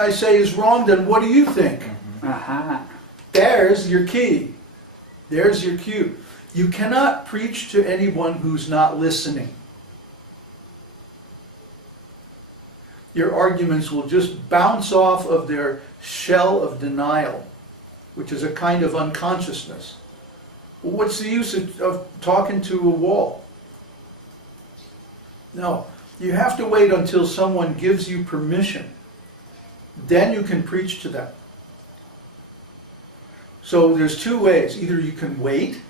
everything I say is wrong, then what do you think? Aha. There's your key. There's your cue. You cannot preach to anyone who's not listening. Your arguments will just bounce off of their shell of denial, which is a kind of unconsciousness. Well, what's the use of talking to a wall? No, you have to wait until someone gives you permission. Then you can preach to them. So there's two ways. Either you can wait,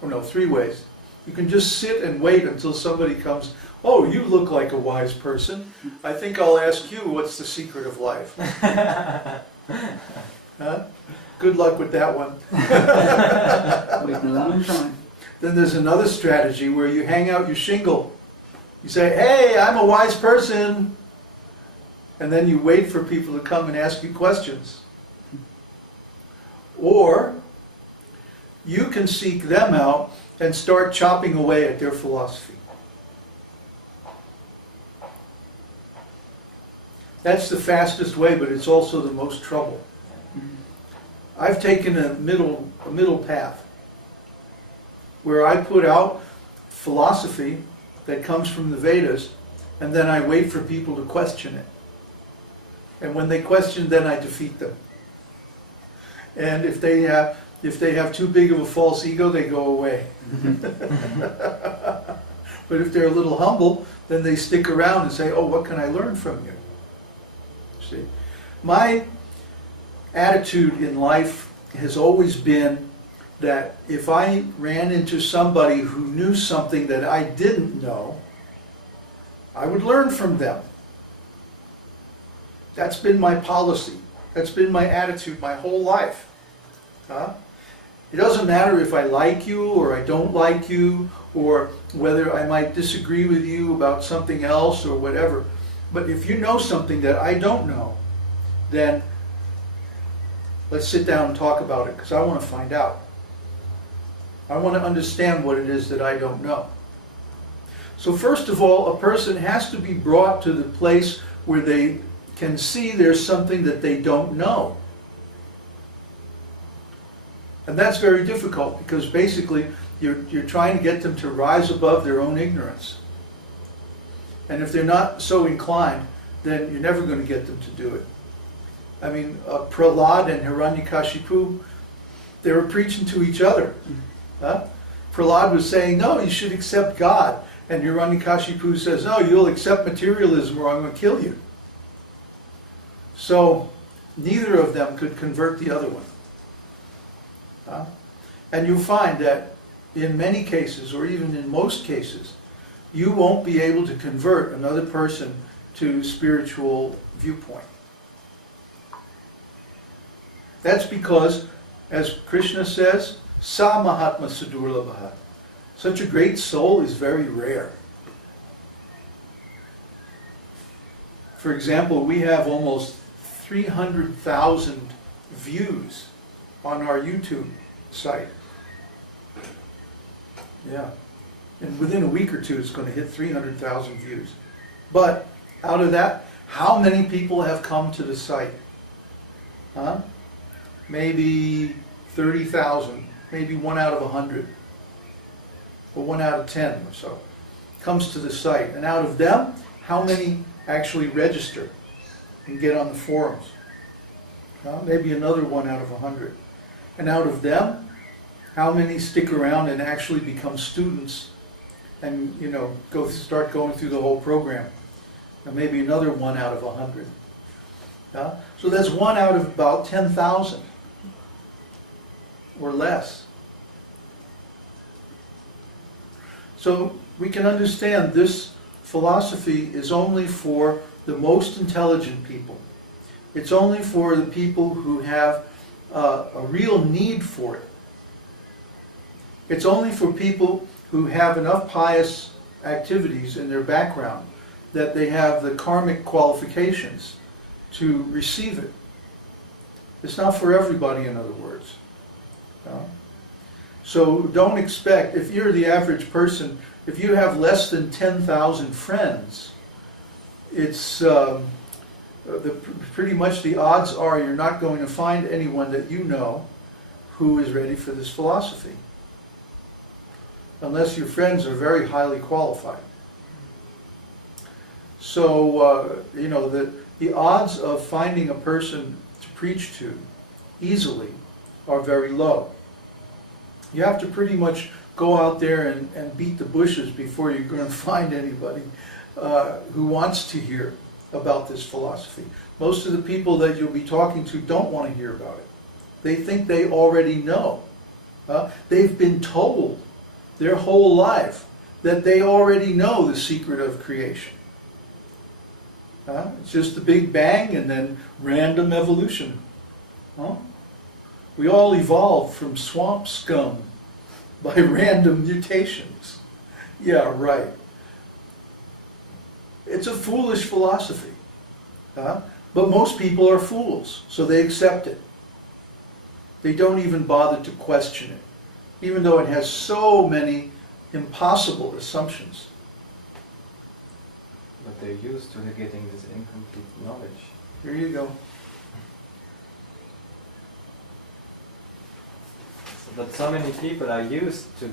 or no, three ways. You can just sit and wait until somebody comes, oh, you look like a wise person. I think I'll ask you, what's the secret of life? Huh? Good luck with that one. Waiting a long time. Then there's another strategy where you hang out your shingle. You say, hey, I'm a wise person. And then you wait for people to come and ask you questions. Or you can seek them out and start chopping away at their philosophy. That's the fastest way, but it's also the most trouble. I've taken a middle path where I put out philosophy that comes from the Vedas, and then I wait for people to question it. And when they question, then I defeat them. And if they have too big of a false ego, they go away. But if they're a little humble, then they stick around and say, oh, what can I learn from you? See, my attitude in life has always been that if I ran into somebody who knew something that I didn't know, I would learn from them. That's been my policy. That's been my attitude my whole life. It doesn't matter if I like you or I don't like you, or whether I might disagree with you about something else or whatever. But if you know something that I don't know, then let's sit down and talk about it, because I want to find out. I want to understand what it is that I don't know. So first of all, a person has to be brought to the place where they can see there's something that they don't know. And that's very difficult, because basically you're trying to get them to rise above their own ignorance. And if they're not so inclined, then you're never going to get them to do it. I mean, Prahlad and Hiranyakashipu, they were preaching to each other. Prahlad was saying, no, you should accept God. And Hiranyakashipu says, no, you'll accept materialism or I'm going to kill you. So neither of them could convert the other one. And you'll find that in many cases, or even in most cases, you won't be able to convert another person to spiritual viewpoint. That's because, as Krishna says, Sa Mahatma Sudurlabha. Such a great soul is very rare. For example, we have almost 300,000 views on our YouTube site. Yeah. And within a week or two, it's going to hit 300,000 views. But out of that, how many people have come to the site? Maybe 30,000, maybe 1 out of 100, or 1 out of 10 or so comes to the site. And out of them, how many actually register and get on the forums? Maybe another 1 out of 100. And out of them, how many stick around and actually become students and, start going through the whole program? And maybe another 1 out of 100. So that's 1 out of about 10,000 or less. So we can understand this philosophy is only for the most intelligent people. It's only for the people who have a real need for it. It's only for people who have enough pious activities in their background that they have the karmic qualifications to receive it. It's not for everybody, in other words. So don't expect, if you're the average person, if you have less than 10,000 friends, it's pretty much the odds are you're not going to find anyone that you know who is ready for this philosophy. Unless your friends are very highly qualified. So, the odds of finding a person to preach to easily are very low. You have to pretty much go out there and beat the bushes before you're going to find anybody who wants to hear about this philosophy. Most of the people that you'll be talking to don't want to hear about it. They think they already know. They've been told their whole life that they already know the secret of creation. It's just the Big Bang and then random evolution. We all evolved from swamp scum by random mutations. Yeah, right. It's a foolish philosophy. But most people are fools, so they accept it. They don't even bother to question it, even though it has so many impossible assumptions. But they're used to getting this incomplete knowledge. Here you go. But so many people are used to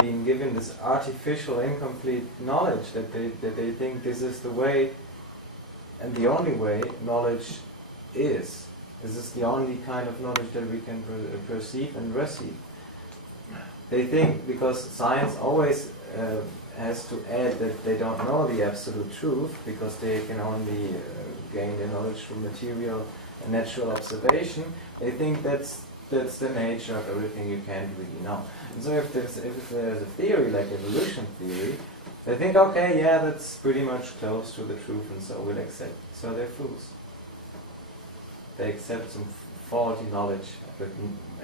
being given this artificial, incomplete knowledge that they think this is the way and the only way knowledge is. This is the only kind of knowledge that we can perceive and receive. They think, because science always has to add that they don't know the absolute truth, because they can only gain their knowledge from material and natural observation, they think that's the nature of everything you can't really know. And so if there's a theory like evolution theory, they think, okay, yeah, that's pretty much close to the truth, and so we'll accept it. So they're fools. They accept some faulty knowledge,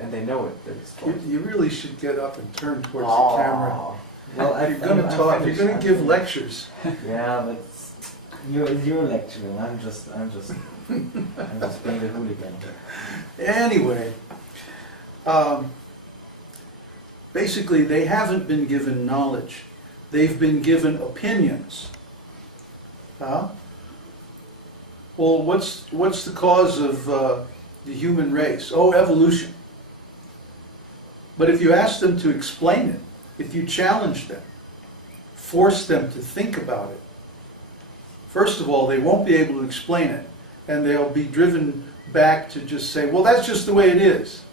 and they know it, that it's faulty. You really should get up and turn towards the camera. Well, You're going to talk. You're going to give lectures. Yeah, but you're lecturing. I'm just being a hooligan. Anyway, basically, they haven't been given knowledge. They've been given opinions. Well, what's the cause of the human race? Oh, evolution. But if you ask them to explain it, if you challenge them, force them to think about it, first of all, they won't be able to explain it, and they'll be driven back to just say, well, that's just the way it is.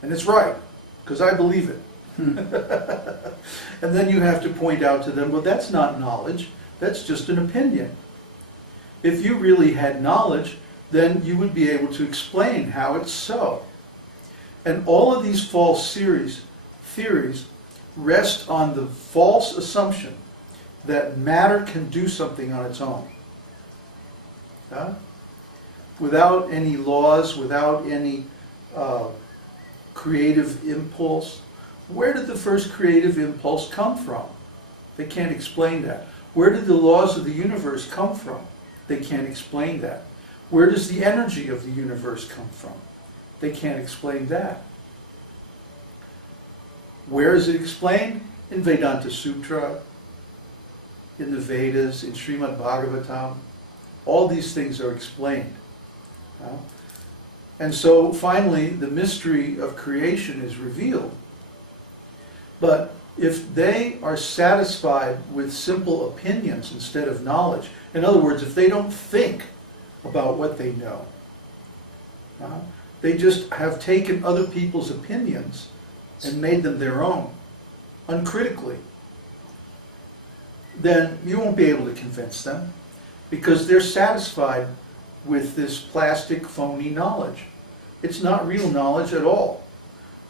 And it's right, because I believe it. And then you have to point out to them, well, that's not knowledge, that's just an opinion. If you really had knowledge, then you would be able to explain how it's so. And all of these false theories rest on the false assumption that matter can do something on its own. Without any laws, without any creative impulse. Where did the first creative impulse come from? They can't explain that. Where did the laws of the universe come from? They can't explain that. Where does the energy of the universe come from? They can't explain that. Where is it explained? In Vedānta-sūtra, in the Vedas, in Srimad Bhagavatam. All these things are explained. And so finally, the mystery of creation is revealed. But if they are satisfied with simple opinions instead of knowledge, in other words, if they don't think about what they know, they just have taken other people's opinions and made them their own, uncritically, then you won't be able to convince them, because they're satisfied with this plastic, phony knowledge. It's not real knowledge at all.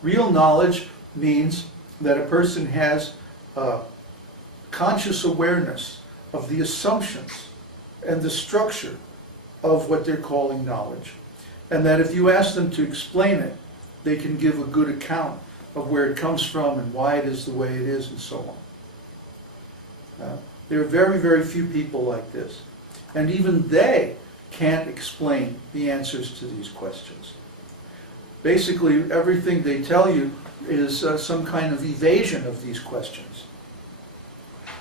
Real knowledge means that a person has conscious awareness of the assumptions and the structure of what they're calling knowledge. And that if you ask them to explain it, they can give a good account of where it comes from and why it is the way it is and so on. There are very, very few people like this. And even they can't explain the answers to these questions. Basically, everything they tell you is some kind of evasion of these questions.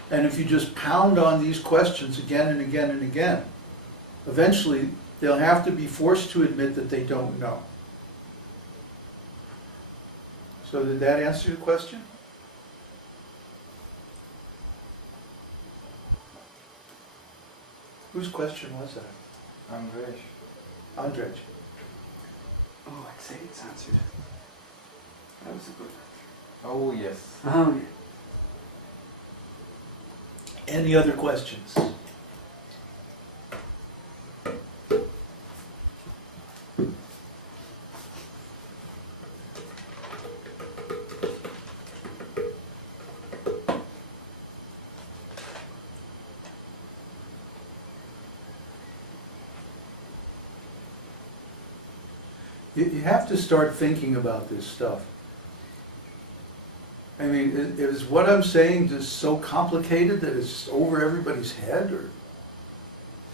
And if you just pound on these questions again and again and again, eventually they'll have to be forced to admit that they don't know. So did that answer your question? Whose question was that? Andrej. Andrej. Oh, I'd say it's answered. That was a good Oh yes. Oh, yeah. Any other questions? You have to start thinking about this stuff. I mean, is what I'm saying just so complicated that it's over everybody's head, or